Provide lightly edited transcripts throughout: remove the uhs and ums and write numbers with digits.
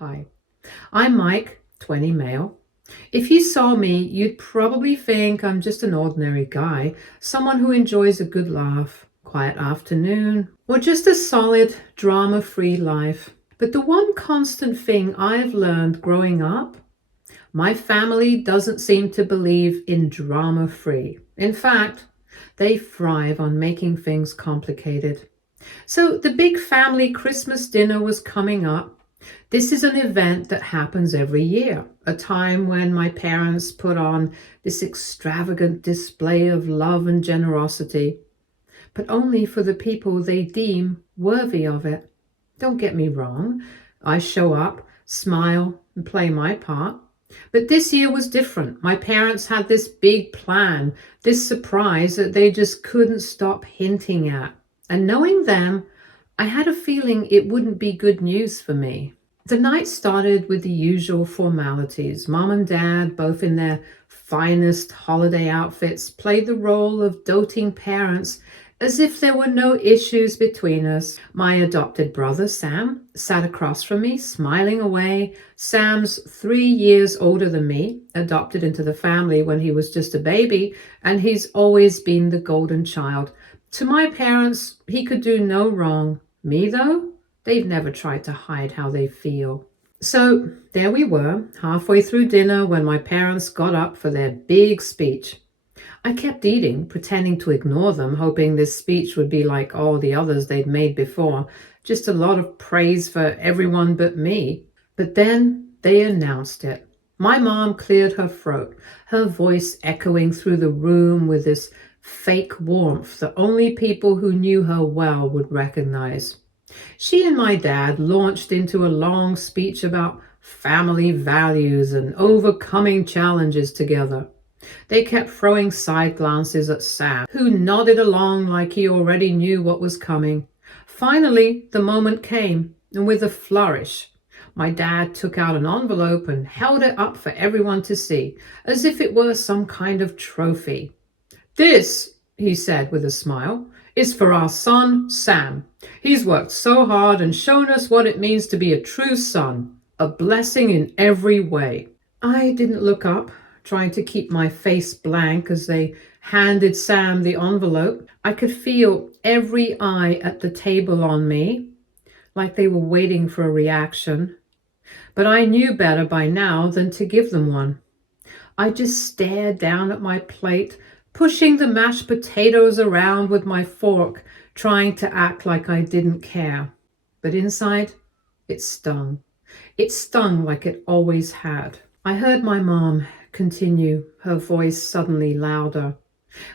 Hi, I'm Mike, 20 male. If you saw me, you'd probably think I'm just an ordinary guy, someone who enjoys a good laugh, quiet afternoon, or just a solid, drama-free life. But the one constant thing I've learned growing up, my family doesn't seem to believe in drama-free. In fact, they thrive on making things complicated. So the big family Christmas dinner was coming up. This is an event that happens every year, a time when my parents put on this extravagant display of love and generosity, but only for the people they deem worthy of it. Don't get me wrong, I show up, smile, and play my part. But this year was different. My parents had this big plan, this surprise that they just couldn't stop hinting at. And knowing them, I had a feeling it wouldn't be good news for me. The night started with the usual formalities. Mom and Dad, both in their finest holiday outfits, played the role of doting parents as if there were no issues between us. My adopted brother, Sam, sat across from me, smiling away. Sam's 3 years older than me, adopted into the family when he was just a baby, and he's always been the golden child. To my parents, he could do no wrong. Me, though? They've never tried to hide how they feel. So there we were, halfway through dinner when my parents got up for their big speech. I kept eating, pretending to ignore them, hoping this speech would be like all the others they'd made before, just a lot of praise for everyone but me. But then they announced it. My mom cleared her throat, her voice echoing through the room with this fake warmth that only people who knew her well would recognize. She and my dad launched into a long speech about family values and overcoming challenges together. They kept throwing side glances at Sam, who nodded along like he already knew what was coming. Finally, the moment came, and with a flourish, my dad took out an envelope and held it up for everyone to see, as if it were some kind of trophy. "This," he said with a smile, "is for our son, Sam. He's worked so hard and shown us what it means to be a true son, a blessing in every way." I didn't look up, trying to keep my face blank as they handed Sam the envelope. I could feel every eye at the table on me, like they were waiting for a reaction. But I knew better by now than to give them one. I just stared down at my plate, pushing the mashed potatoes around with my fork, trying to act like I didn't care. But inside, it stung. It stung like it always had. I heard my mom continue, her voice suddenly louder.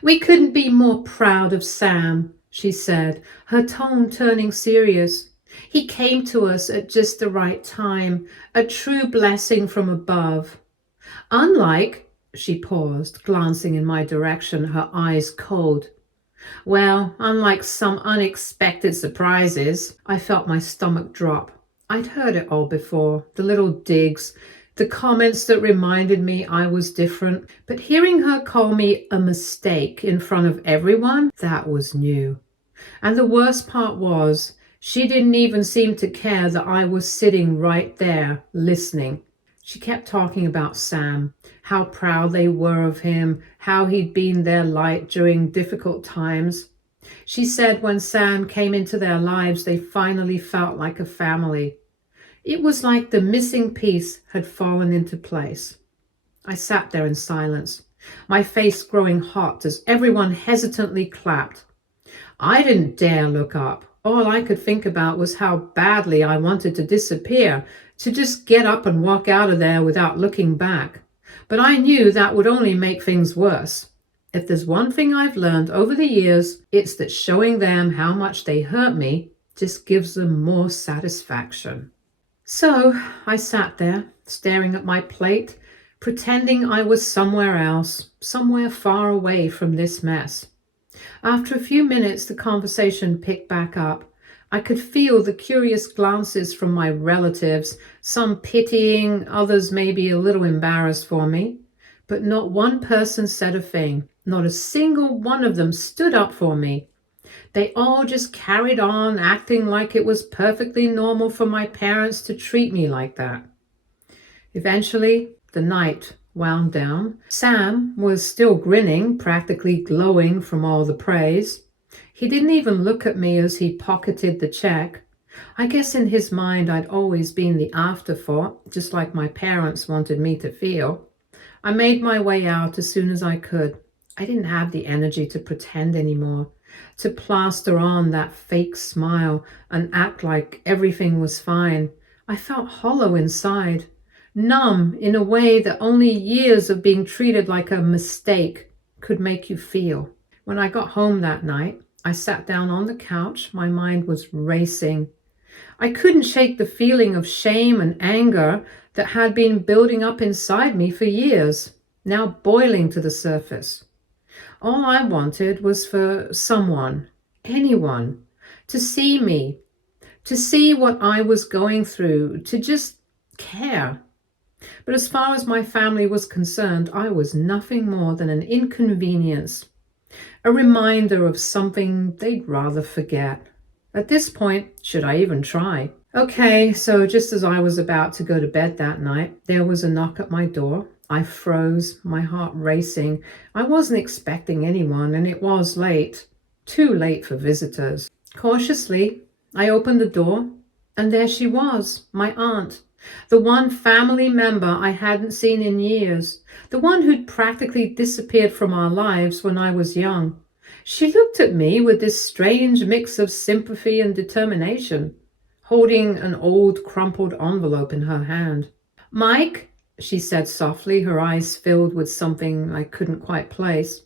"We couldn't be more proud of Sam," she said, her tone turning serious. "He came to us at just the right time, a true blessing from above. Unlike," she paused, glancing in my direction, her eyes cold. "Well, unlike some unexpected surprises." I felt my stomach drop. I'd heard it all before, the little digs, the comments that reminded me I was different. But hearing her call me a mistake in front of everyone, that was new. And the worst part was, she didn't even seem to care that I was sitting right there, listening. She kept talking about Sam, how proud they were of him, how he'd been their light during difficult times. She said when Sam came into their lives, they finally felt like a family. It was like the missing piece had fallen into place. I sat there in silence, my face growing hot as everyone hesitantly clapped. I didn't dare look up. All I could think about was how badly I wanted to disappear, to just get up and walk out of there without looking back. But I knew that would only make things worse. If there's one thing I've learned over the years, it's that showing them how much they hurt me just gives them more satisfaction. So I sat there, staring at my plate, pretending I was somewhere else, somewhere far away from this mess. After a few minutes, the conversation picked back up. I could feel the curious glances from my relatives, some pitying, others maybe a little embarrassed for me. But not one person said a thing. Not a single one of them stood up for me. They all just carried on acting like it was perfectly normal for my parents to treat me like that. Eventually, the night wound down. Sam was still grinning, practically glowing from all the praise. He didn't even look at me as he pocketed the check. I guess in his mind I'd always been the afterthought, just like my parents wanted me to feel. I made my way out as soon as I could. I didn't have the energy to pretend anymore, to plaster on that fake smile and act like everything was fine. I felt hollow inside, numb in a way that only years of being treated like a mistake could make you feel. When I got home that night, I sat down on the couch. My mind was racing. I couldn't shake the feeling of shame and anger that had been building up inside me for years, now boiling to the surface. All I wanted was for someone, anyone, to see me, to see what I was going through, to just care. But as far as my family was concerned, I was nothing more than an inconvenience, a reminder of something they'd rather forget. At this point, should I even try? Okay, so just as I was about to go to bed that night, there was a knock at my door. I froze, my heart racing. I wasn't expecting anyone, and it was late. Too late for visitors. Cautiously, I opened the door, and there she was, my aunt. The one family member I hadn't seen in years. The one who'd practically disappeared from our lives when I was young. She looked at me with this strange mix of sympathy and determination, holding an old crumpled envelope in her hand. "Mike," she said softly, her eyes filled with something I couldn't quite place.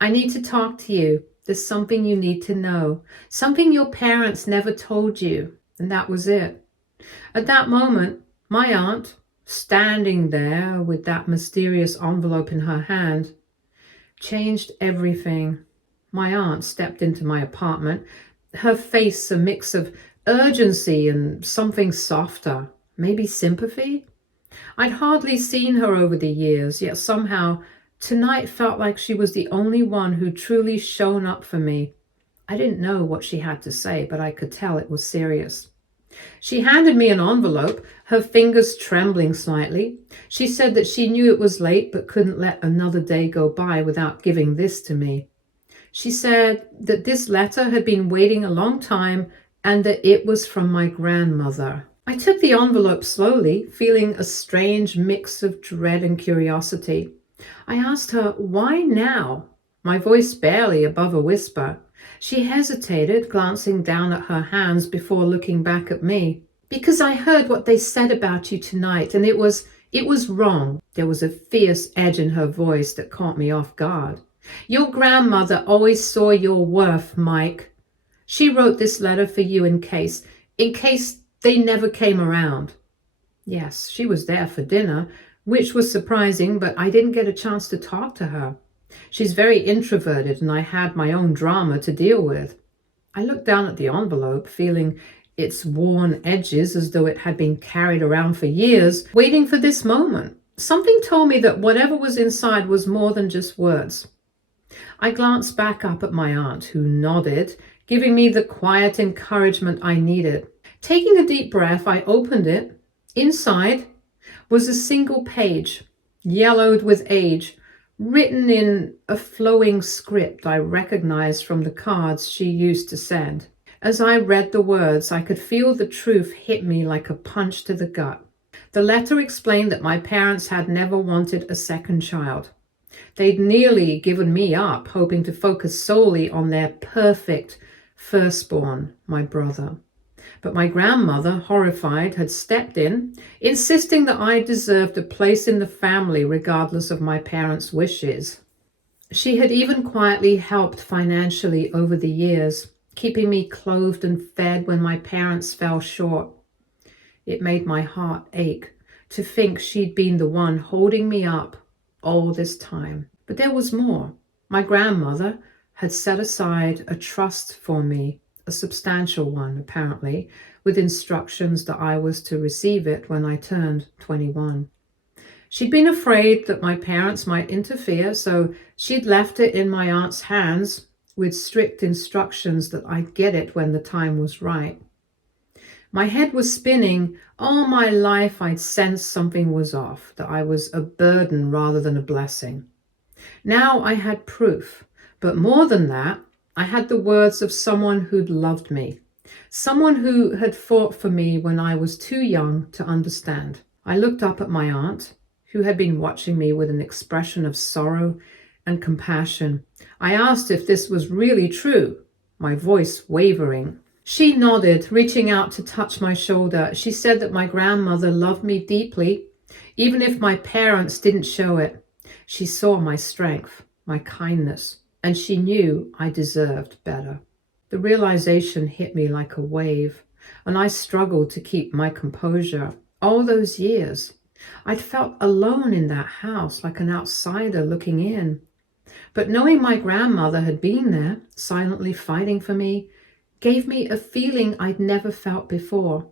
"I need to talk to you. There's something you need to know. Something your parents never told you." And that was it. At that moment, my aunt, standing there with that mysterious envelope in her hand, changed everything. My aunt stepped into my apartment, her face a mix of urgency and something softer, maybe sympathy. I'd hardly seen her over the years, yet somehow tonight felt like she was the only one who'd truly shown up for me. I didn't know what she had to say, but I could tell it was serious. She handed me an envelope, her fingers trembling slightly. She said that she knew it was late but couldn't let another day go by without giving this to me. She said that this letter had been waiting a long time and that it was from my grandmother. I took the envelope slowly, feeling a strange mix of dread and curiosity. I asked her, "Why now?" My voice barely above a whisper. She hesitated, glancing down at her hands before looking back at me. "Because I heard what they said about you tonight, and it was wrong." There was a fierce edge in her voice that caught me off guard. "Your grandmother always saw your worth, Mike. She wrote this letter for you in case they never came around." Yes, she was there for dinner, which was surprising, but I didn't get a chance to talk to her. She's very introverted, and I had my own drama to deal with. I looked down at the envelope, feeling its worn edges as though it had been carried around for years, waiting for this moment. Something told me that whatever was inside was more than just words. I glanced back up at my aunt, who nodded, giving me the quiet encouragement I needed. Taking a deep breath, I opened it. Inside was a single page, yellowed with age, written in a flowing script I recognized from the cards she used to send. As I read the words, I could feel the truth hit me like a punch to the gut. The letter explained that my parents had never wanted a second child. They'd nearly given me up, hoping to focus solely on their perfect firstborn, my brother. But my grandmother, horrified, had stepped in, insisting that I deserved a place in the family regardless of my parents' wishes. She had even quietly helped financially over the years, keeping me clothed and fed when my parents fell short. It made my heart ache to think she'd been the one holding me up all this time. But there was more. My grandmother had set aside a trust for me, a substantial one, apparently, with instructions that I was to receive it when I turned 21. She'd been afraid that my parents might interfere, so she'd left it in my aunt's hands, with strict instructions that I'd get it when the time was right. My head was spinning. All my life I'd sensed something was off, that I was a burden rather than a blessing. Now I had proof, but more than that, I had the words of someone who'd loved me, someone who had fought for me when I was too young to understand. I looked up at my aunt, who had been watching me with an expression of sorrow and compassion. I asked if this was really true, my voice wavering. She nodded, reaching out to touch my shoulder. She said that my grandmother loved me deeply, even if my parents didn't show it. She saw my strength, my kindness, and she knew I deserved better. The realization hit me like a wave, and I struggled to keep my composure. All those years, I'd felt alone in that house, like an outsider looking in. But knowing my grandmother had been there, silently fighting for me, gave me a feeling I'd never felt before.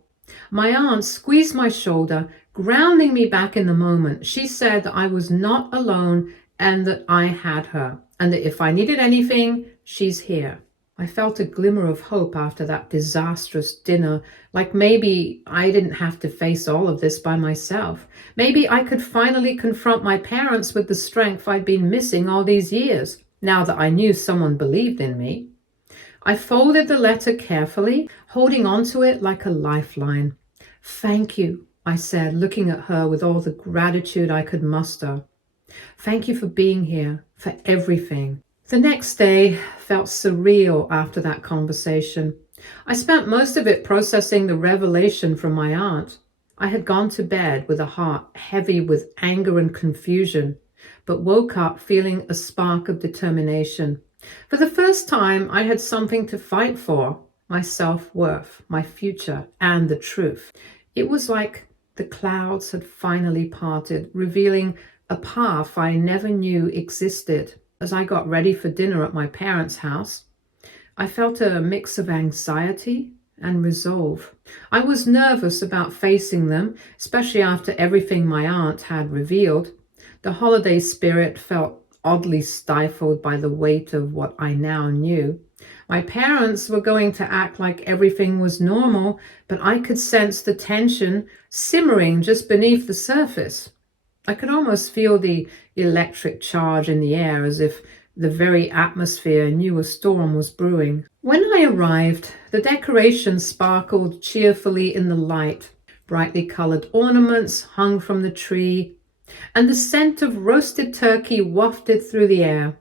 My aunt squeezed my shoulder, grounding me back in the moment. She said that I was not alone and that I had her, and that if I needed anything, she's here. I felt a glimmer of hope after that disastrous dinner, like maybe I didn't have to face all of this by myself. Maybe I could finally confront my parents with the strength I'd been missing all these years, now that I knew someone believed in me. I folded the letter carefully, holding onto it like a lifeline. "Thank you," I said, looking at her with all the gratitude I could muster. "Thank you for being here, for everything." The next day felt surreal after that conversation. I spent most of it processing the revelation from my aunt. I had gone to bed with a heart heavy with anger and confusion, but woke up feeling a spark of determination. For the first time, I had something to fight for: my self-worth, my future, and the truth. It was like the clouds had finally parted, revealing a path I never knew existed. As I got ready for dinner at my parents' house, I felt a mix of anxiety and resolve. I was nervous about facing them, especially after everything my aunt had revealed. The holiday spirit felt oddly stifled by the weight of what I now knew. My parents were going to act like everything was normal, but I could sense the tension simmering just beneath the surface. I could almost feel the electric charge in the air, as if the very atmosphere knew a storm was brewing. When I arrived, the decorations sparkled cheerfully in the light. Brightly colored ornaments hung from the tree, and the scent of roasted turkey wafted through the air.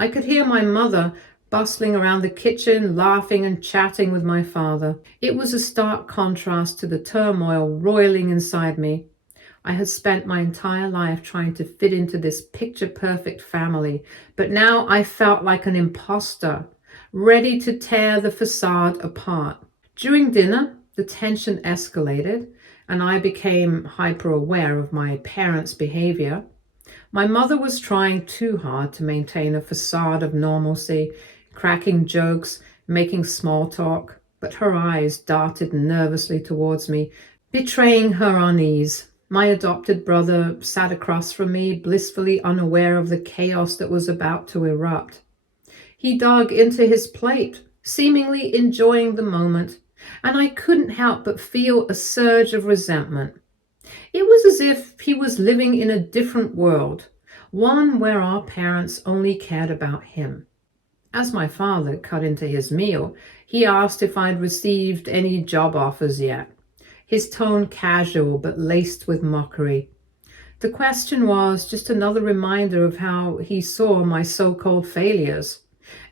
I could hear my mother bustling around the kitchen, laughing and chatting with my father. It was a stark contrast to the turmoil roiling inside me. I had spent my entire life trying to fit into this picture-perfect family, but now I felt like an imposter, ready to tear the facade apart. During dinner, the tension escalated, and I became hyper-aware of my parents' behavior. My mother was trying too hard to maintain a facade of normalcy, cracking jokes, making small talk, but her eyes darted nervously towards me, betraying her unease. My adopted brother sat across from me, blissfully unaware of the chaos that was about to erupt. He dug into his plate, seemingly enjoying the moment, and I couldn't help but feel a surge of resentment. It was as if he was living in a different world, one where our parents only cared about him. As my father cut into his meal, he asked if I'd received any job offers yet, his tone casual but laced with mockery. The question was just another reminder of how he saw my so-called failures,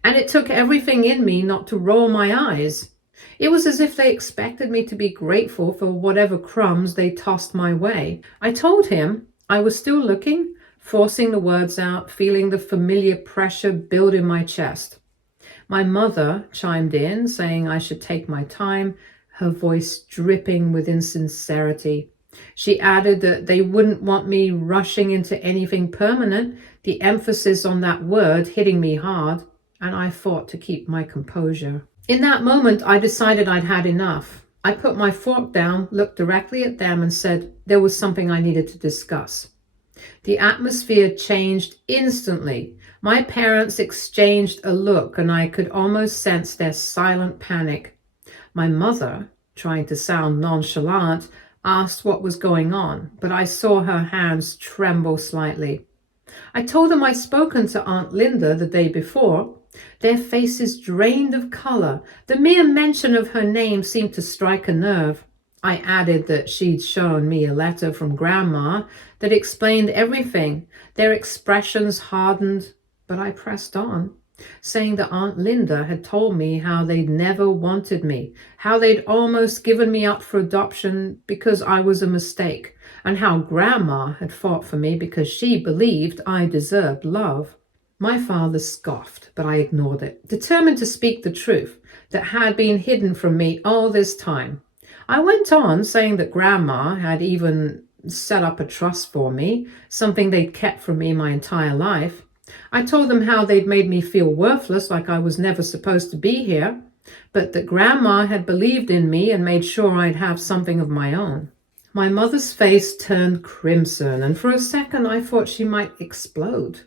and it took everything in me not to roll my eyes. It was as if they expected me to be grateful for whatever crumbs they tossed my way. I told him I was still looking, forcing the words out, feeling the familiar pressure build in my chest. My mother chimed in, saying I should take my time, her voice dripping with insincerity. She added that they wouldn't want me rushing into anything permanent, the emphasis on that word hitting me hard, and I fought to keep my composure. In that moment, I decided I'd had enough. I put my fork down, looked directly at them, and said there was something I needed to discuss. The atmosphere changed instantly. My parents exchanged a look, and I could almost sense their silent panic. My mother, trying to sound nonchalant, asked what was going on, but I saw her hands tremble slightly. I told them I'd spoken to Aunt Linda the day before. Their faces drained of color. The mere mention of her name seemed to strike a nerve. I added that she'd shown me a letter from Grandma that explained everything. Their expressions hardened, but I pressed on, saying that Aunt Linda had told me how they'd never wanted me, how they'd almost given me up for adoption because I was a mistake, and how Grandma had fought for me because she believed I deserved love. My father scoffed, but I ignored it, determined to speak the truth that had been hidden from me all this time. I went on, saying that Grandma had even set up a trust for me, something they'd kept from me my entire life. I told them how they'd made me feel worthless, like I was never supposed to be here, but that Grandma had believed in me and made sure I'd have something of my own. My mother's face turned crimson, and for a second I thought she might explode.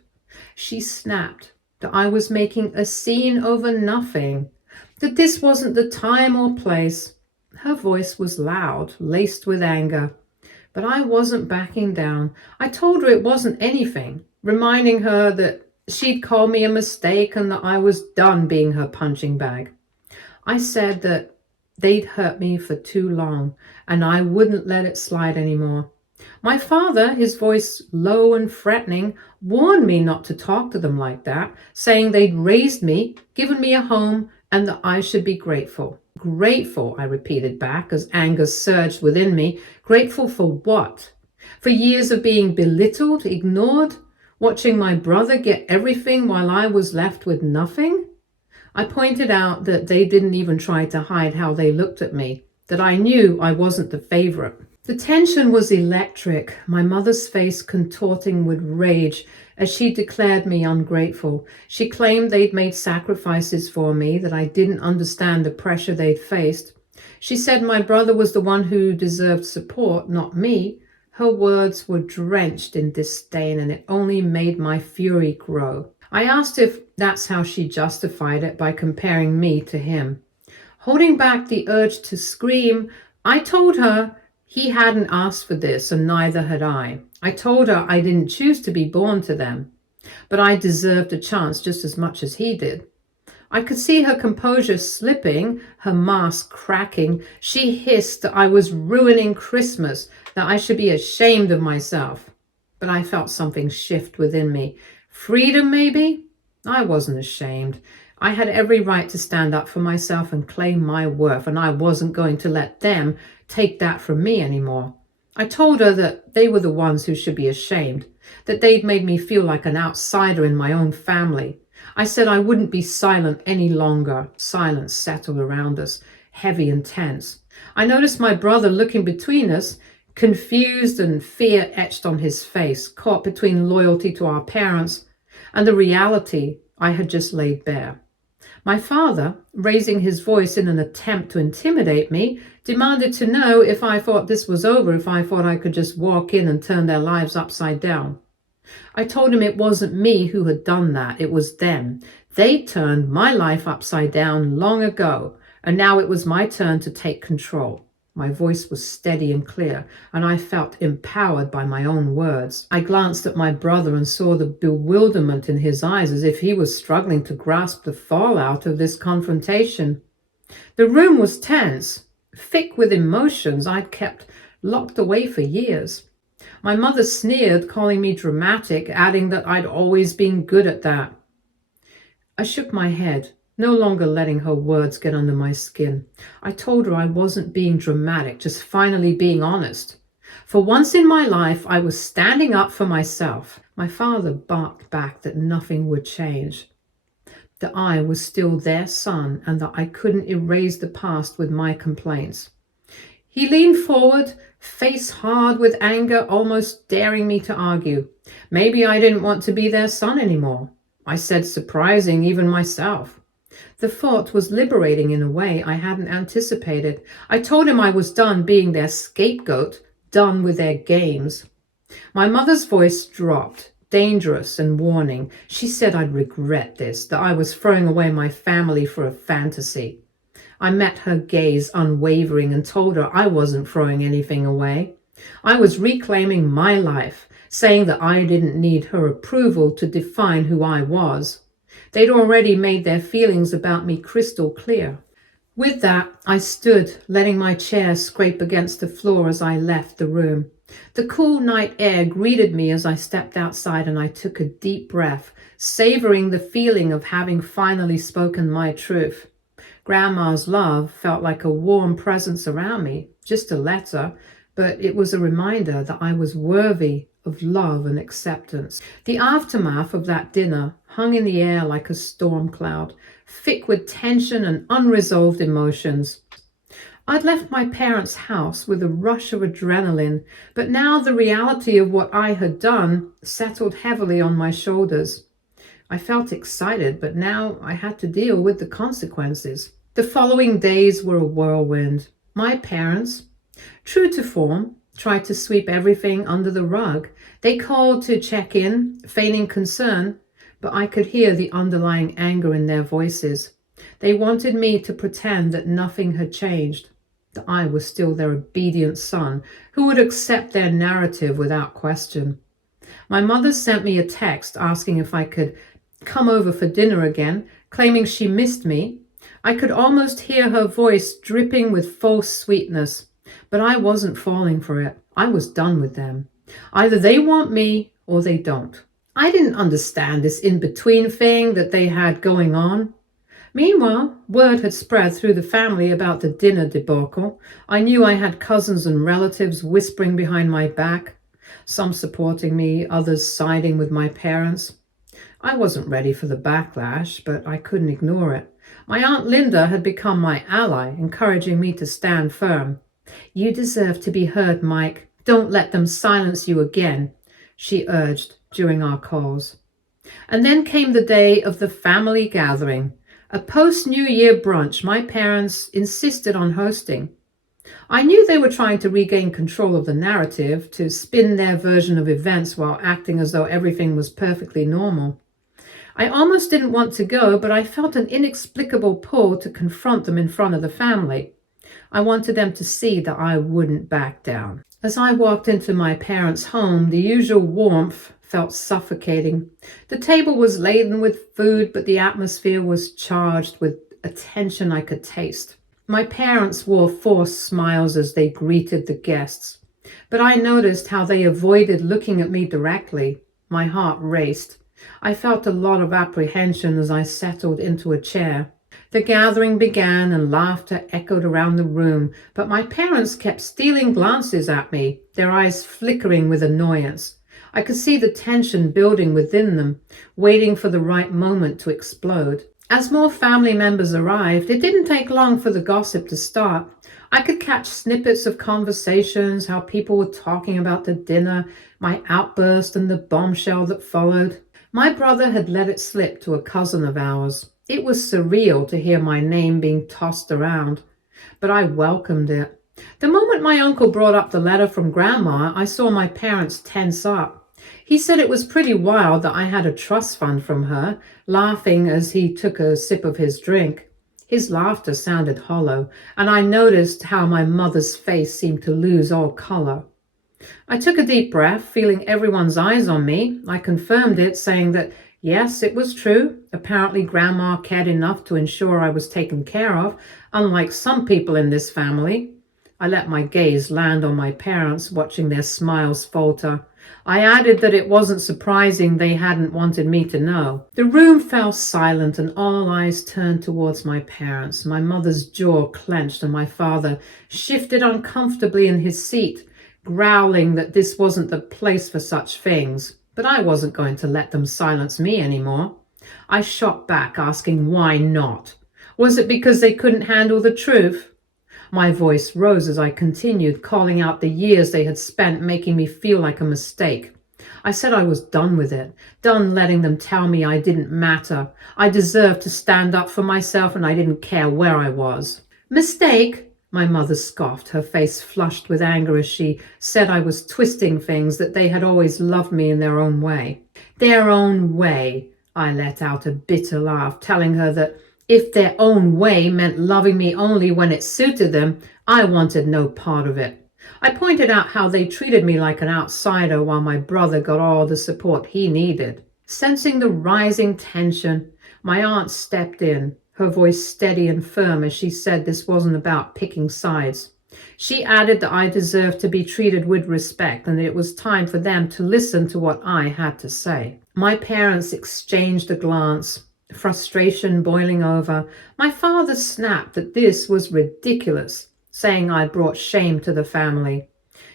She snapped that I was making a scene over nothing, that this wasn't the time or place. Her voice was loud, laced with anger, but I wasn't backing down. I told her it wasn't anything, reminding her that she'd called me a mistake and that I was done being her punching bag. I said that they'd hurt me for too long, and I wouldn't let it slide anymore. My father, his voice low and threatening, warned me not to talk to them like that, saying they'd raised me, given me a home, and that I should be grateful. Grateful, I repeated back as anger surged within me. Grateful for what? For years of being belittled, ignored, watching my brother get everything while I was left with nothing? I pointed out that they didn't even try to hide how they looked at me, that I knew I wasn't the favorite. The tension was electric, my mother's face contorting with rage as she declared me ungrateful. She claimed they'd made sacrifices for me, that I didn't understand the pressure they'd faced. She said my brother was the one who deserved support, not me. Her words were drenched in disdain, and it only made my fury grow. I asked if that's how she justified it, by comparing me to him. Holding back the urge to scream, I told her he hadn't asked for this, and neither had I. I told her I didn't choose to be born to them, but I deserved a chance just as much as he did. I could see her composure slipping, her mask cracking. She hissed that I was ruining Christmas, that I should be ashamed of myself. But I felt something shift within me. Freedom, maybe? I wasn't ashamed. I had every right to stand up for myself and claim my worth, and I wasn't going to let them take that from me anymore. I told her that they were the ones who should be ashamed, that they'd made me feel like an outsider in my own family. I said I wouldn't be silent any longer. Silence settled around us, heavy and tense. I noticed my brother looking between us, confused, and fear etched on his face, caught between loyalty to our parents and the reality I had just laid bare. My father, raising his voice in an attempt to intimidate me, demanded to know if I thought this was over, if I thought I could just walk in and turn their lives upside down. I told him it wasn't me who had done that, it was them. They turned my life upside down long ago, and now it was my turn to take control. My voice was steady and clear, and I felt empowered by my own words. I glanced at my brother and saw the bewilderment in his eyes, as if he was struggling to grasp the fallout of this confrontation. The room was tense, thick with emotions I'd kept locked away for years. My mother sneered, calling me dramatic, adding that I'd always been good at that. I shook my head, no longer letting her words get under my skin. I told her I wasn't being dramatic, just finally being honest. For once in my life, I was standing up for myself. My father barked back that nothing would change, that I was still their son, and that I couldn't erase the past with my complaints. He leaned forward, face hard with anger, almost daring me to argue. Maybe I didn't want to be their son anymore. I said, surprising even myself. The thought was liberating in a way I hadn't anticipated. I told him I was done being their scapegoat, done with their games. My mother's voice dropped, dangerous and warning. She said I'd regret this, that I was throwing away my family for a fantasy. I met her gaze unwavering and told her I wasn't throwing anything away. I was reclaiming my life, saying that I didn't need her approval to define who I was. They'd already made their feelings about me crystal clear. With that, I stood, letting my chair scrape against the floor as I left the room. The cool night air greeted me as I stepped outside, and I took a deep breath, savoring the feeling of having finally spoken my truth. Grandma's love felt like a warm presence around me, just a letter, but it was a reminder that I was worthy of love and acceptance. The aftermath of that dinner hung in the air like a storm cloud, thick with tension and unresolved emotions. I'd left my parents' house with a rush of adrenaline, but now the reality of what I had done settled heavily on my shoulders. I felt excited, but now I had to deal with the consequences. The following days were a whirlwind. My parents, true to form, tried to sweep everything under the rug. They called to check in, feigning concern, but I could hear the underlying anger in their voices. They wanted me to pretend that nothing had changed, that I was still their obedient son who would accept their narrative without question. My mother sent me a text asking if I could come over for dinner again, claiming she missed me. I could almost hear her voice dripping with false sweetness, but I wasn't falling for it. I was done with them. Either they want me or they don't. I didn't understand this in-between thing that they had going on. Meanwhile, word had spread through the family about the dinner debacle. I knew I had cousins and relatives whispering behind my back, some supporting me, others siding with my parents. I wasn't ready for the backlash, but I couldn't ignore it. My Aunt Linda had become my ally, encouraging me to stand firm. "You deserve to be heard, Mike. Don't let them silence you again," she urged during our calls. And then came the day of the family gathering, a post-New Year brunch my parents insisted on hosting. I knew they were trying to regain control of the narrative, to spin their version of events while acting as though everything was perfectly normal. I almost didn't want to go, but I felt an inexplicable pull to confront them in front of the family. I wanted them to see that I wouldn't back down. As I walked into my parents' home, the usual warmth felt suffocating. The table was laden with food, but the atmosphere was charged with a tension I could taste. My parents wore forced smiles as they greeted the guests, but I noticed how they avoided looking at me directly. My heart raced. I felt a lot of apprehension as I settled into a chair. The gathering began and laughter echoed around the room, but my parents kept stealing glances at me, their eyes flickering with annoyance. I could see the tension building within them, waiting for the right moment to explode. As more family members arrived, it didn't take long for the gossip to start. I could catch snippets of conversations, how people were talking about the dinner, my outburst, and the bombshell that followed. My brother had let it slip to a cousin of ours. It was surreal to hear my name being tossed around, but I welcomed it. The moment my uncle brought up the letter from Grandma, I saw my parents tense up. He said it was pretty wild that I had a trust fund from her, laughing as he took a sip of his drink. His laughter sounded hollow, and I noticed how my mother's face seemed to lose all color. I took a deep breath, feeling everyone's eyes on me. I confirmed it, saying that yes, it was true. Apparently Grandma cared enough to ensure I was taken care of, unlike some people in this family. I let my gaze land on my parents, watching their smiles falter. I added that it wasn't surprising they hadn't wanted me to know. The room fell silent and all eyes turned towards my parents. My mother's jaw clenched and my father shifted uncomfortably in his seat, growling that this wasn't the place for such things. But I wasn't going to let them silence me anymore. I shot back, asking why not. Was it because they couldn't handle the truth? My voice rose as I continued, calling out the years they had spent making me feel like a mistake. I said I was done with it, done letting them tell me I didn't matter. I deserved to stand up for myself and I didn't care where I was. Mistake? My mother scoffed, her face flushed with anger as she said I was twisting things, that they had always loved me in their own way. Their own way. I let out a bitter laugh, telling her that if their own way meant loving me only when it suited them, I wanted no part of it. I pointed out how they treated me like an outsider while my brother got all the support he needed. Sensing the rising tension, my aunt stepped in, her voice steady and firm as she said this wasn't about picking sides. She added that I deserved to be treated with respect and that it was time for them to listen to what I had to say. My parents exchanged a glance, frustration boiling over. My father snapped that this was ridiculous, saying I brought shame to the family.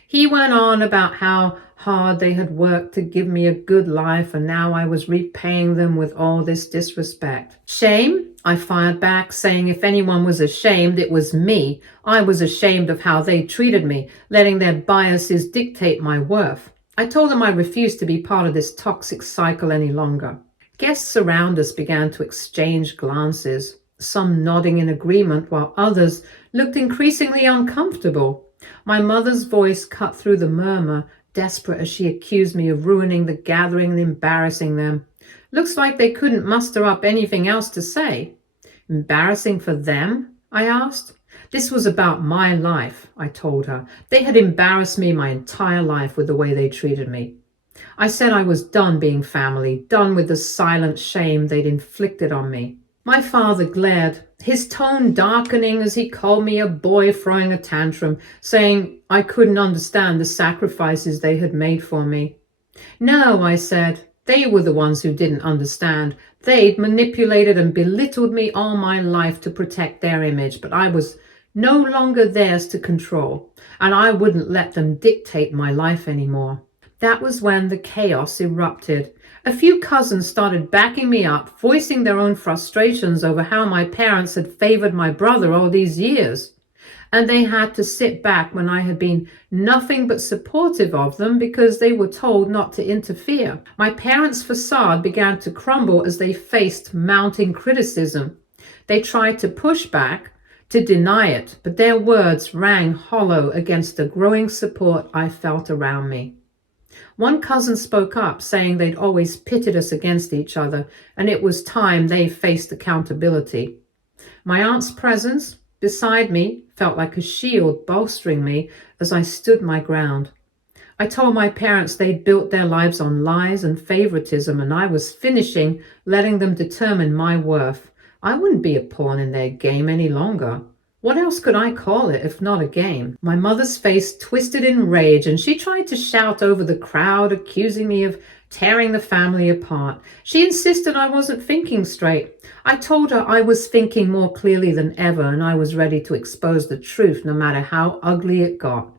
He went on about how hard they had worked to give me a good life and now I was repaying them with all this disrespect. Shame? I fired back, saying if anyone was ashamed, it was me. I was ashamed of how they treated me, letting their biases dictate my worth. I told them I refused to be part of this toxic cycle any longer. Guests around us began to exchange glances, some nodding in agreement while others looked increasingly uncomfortable. My mother's voice cut through the murmur, desperate as she accused me of ruining the gathering and embarrassing them. Looks like they couldn't muster up anything else to say. Embarrassing for them? I asked. This was about my life, I told her. They had embarrassed me my entire life with the way they treated me. I said I was done being family, done with the silent shame they'd inflicted on me. My father glared, his tone darkening as he called me a boy throwing a tantrum, saying I couldn't understand the sacrifices they had made for me. No, I said. They were the ones who didn't understand. They'd manipulated and belittled me all my life to protect their image, but I was no longer theirs to control, and I wouldn't let them dictate my life anymore. That was when the chaos erupted. A few cousins started backing me up, voicing their own frustrations over how my parents had favored my brother all these years. And they had to sit back when I had been nothing but supportive of them because they were told not to interfere. My parents' facade began to crumble as they faced mounting criticism. They tried to push back, to deny it, but their words rang hollow against the growing support I felt around me. One cousin spoke up, saying they'd always pitted us against each other, and it was time they faced accountability. My aunt's presence beside me felt like a shield bolstering me as I stood my ground. I told my parents they'd built their lives on lies and favoritism, and I was finishing letting them determine my worth. I wouldn't be a pawn in their game any longer. What else could I call it if not a game? My mother's face twisted in rage, and she tried to shout over the crowd, accusing me of tearing the family apart. She insisted I wasn't thinking straight. I told her I was thinking more clearly than ever, and I was ready to expose the truth no matter how ugly it got.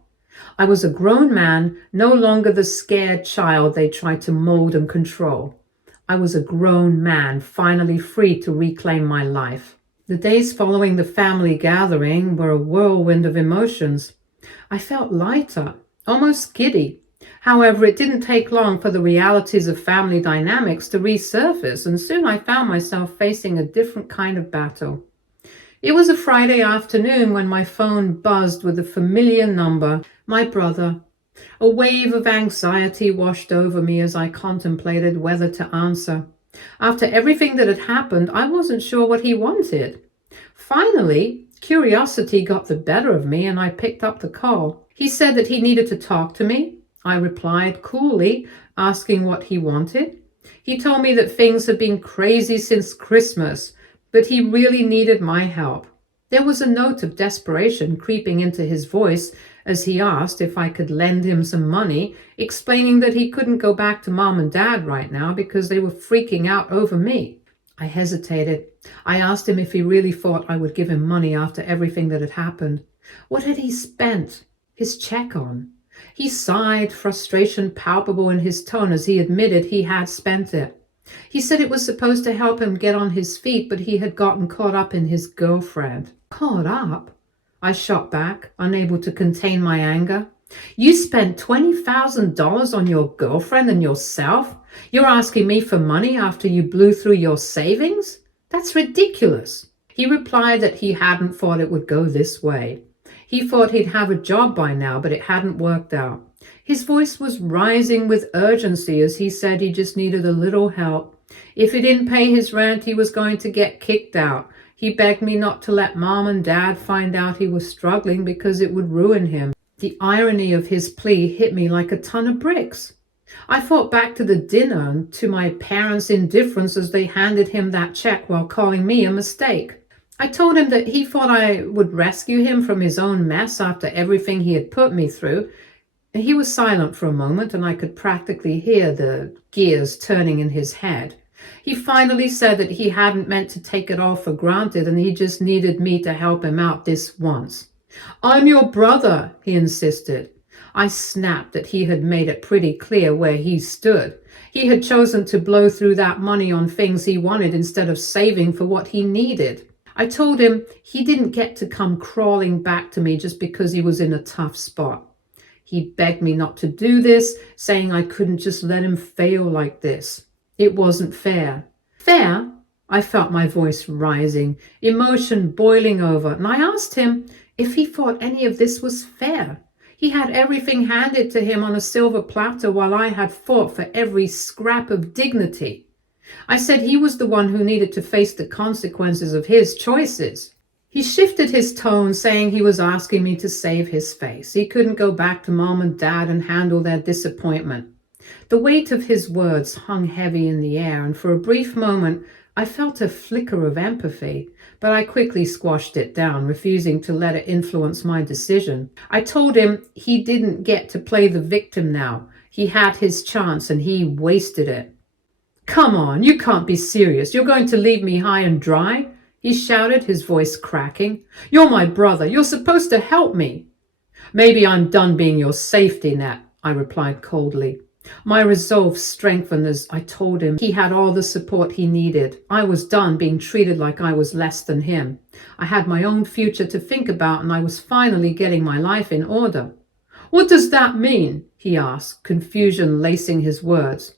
I was a grown man, no longer the scared child they tried to mold and control. I was a grown man, finally free to reclaim my life. The days following the family gathering were a whirlwind of emotions. I felt lighter, almost giddy. However, it didn't take long for the realities of family dynamics to resurface, and soon I found myself facing a different kind of battle. It was a Friday afternoon when my phone buzzed with a familiar number, my brother. A wave of anxiety washed over me as I contemplated whether to answer. After everything that had happened, I wasn't sure what he wanted. Finally, curiosity got the better of me, and I picked up the call. He said that he needed to talk to me. I replied coolly, asking what he wanted. He told me that things had been crazy since Christmas, but he really needed my help. There was a note of desperation creeping into his voice as he asked if I could lend him some money, explaining that he couldn't go back to Mom and Dad right now because they were freaking out over me. I hesitated. I asked him if he really thought I would give him money after everything that had happened. What had he spent his check on? He sighed, frustration palpable in his tone as he admitted he had spent it. He said it was supposed to help him get on his feet, but he had gotten caught up in his girlfriend. Caught up? I shot back, unable to contain my anger. You spent $20,000 on your girlfriend and yourself? You're asking me for money after you blew through your savings? That's ridiculous. He replied that he hadn't thought it would go this way. He thought he'd have a job by now, but it hadn't worked out. His voice was rising with urgency as he said he just needed a little help. If he didn't pay his rent, he was going to get kicked out. He begged me not to let Mom and Dad find out he was struggling because it would ruin him. The irony of his plea hit me like a ton of bricks. I thought back to the dinner and to my parents' indifference as they handed him that check while calling me a mistake. I told him that he thought I would rescue him from his own mess after everything he had put me through. He was silent for a moment, and I could practically hear the gears turning in his head. He finally said that he hadn't meant to take it all for granted and he just needed me to help him out this once. "I'm your brother," he insisted. I snapped that he had made it pretty clear where he stood. He had chosen to blow through that money on things he wanted instead of saving for what he needed. I told him he didn't get to come crawling back to me just because he was in a tough spot. He begged me not to do this, saying I couldn't just let him fail like this. It wasn't fair. Fair? I felt my voice rising, emotion boiling over, and I asked him if he thought any of this was fair. He had everything handed to him on a silver platter while I had fought for every scrap of dignity. I said he was the one who needed to face the consequences of his choices. He shifted his tone, saying he was asking me to save his face. He couldn't go back to Mom and Dad and handle their disappointment. The weight of his words hung heavy in the air, and for a brief moment I felt a flicker of empathy, but I quickly squashed it down, refusing to let it influence my decision. I told him he didn't get to play the victim now. He had his chance and he wasted it. "Come on, you can't be serious. You're going to leave me high and dry?" he shouted, his voice cracking. "You're my brother. You're supposed to help me." "Maybe I'm done being your safety net," I replied coldly. My resolve strengthened as I told him he had all the support he needed. I was done being treated like I was less than him. I had my own future to think about, and I was finally getting my life in order. "What does that mean?" he asked, confusion lacing his words.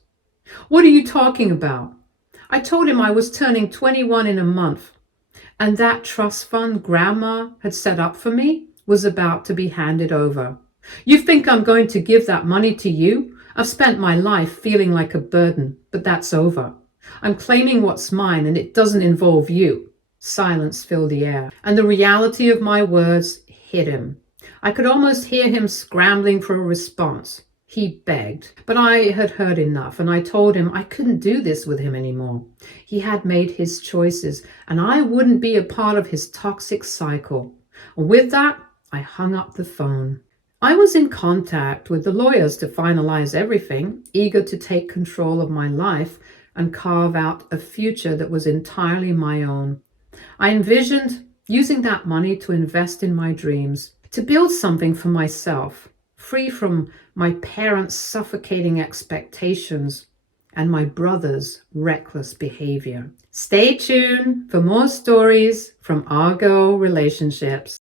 "What are you talking about?" I told him I was turning 21 in a month, and that trust fund Grandma had set up for me was about to be handed over. "You think I'm going to give that money to you? I've spent my life feeling like a burden, but that's over. I'm claiming what's mine, and it doesn't involve you." Silence filled the air, and the reality of my words hit him. I could almost hear him scrambling for a response. He begged, but I had heard enough, and I told him I couldn't do this with him anymore. He had made his choices, and I wouldn't be a part of his toxic cycle. And with that, I hung up the phone. I was in contact with the lawyers to finalize everything, eager to take control of my life and carve out a future that was entirely my own. I envisioned using that money to invest in my dreams, to build something for myself, free from my parents' suffocating expectations and my brother's reckless behavior. Stay tuned for more stories from our girl relationships.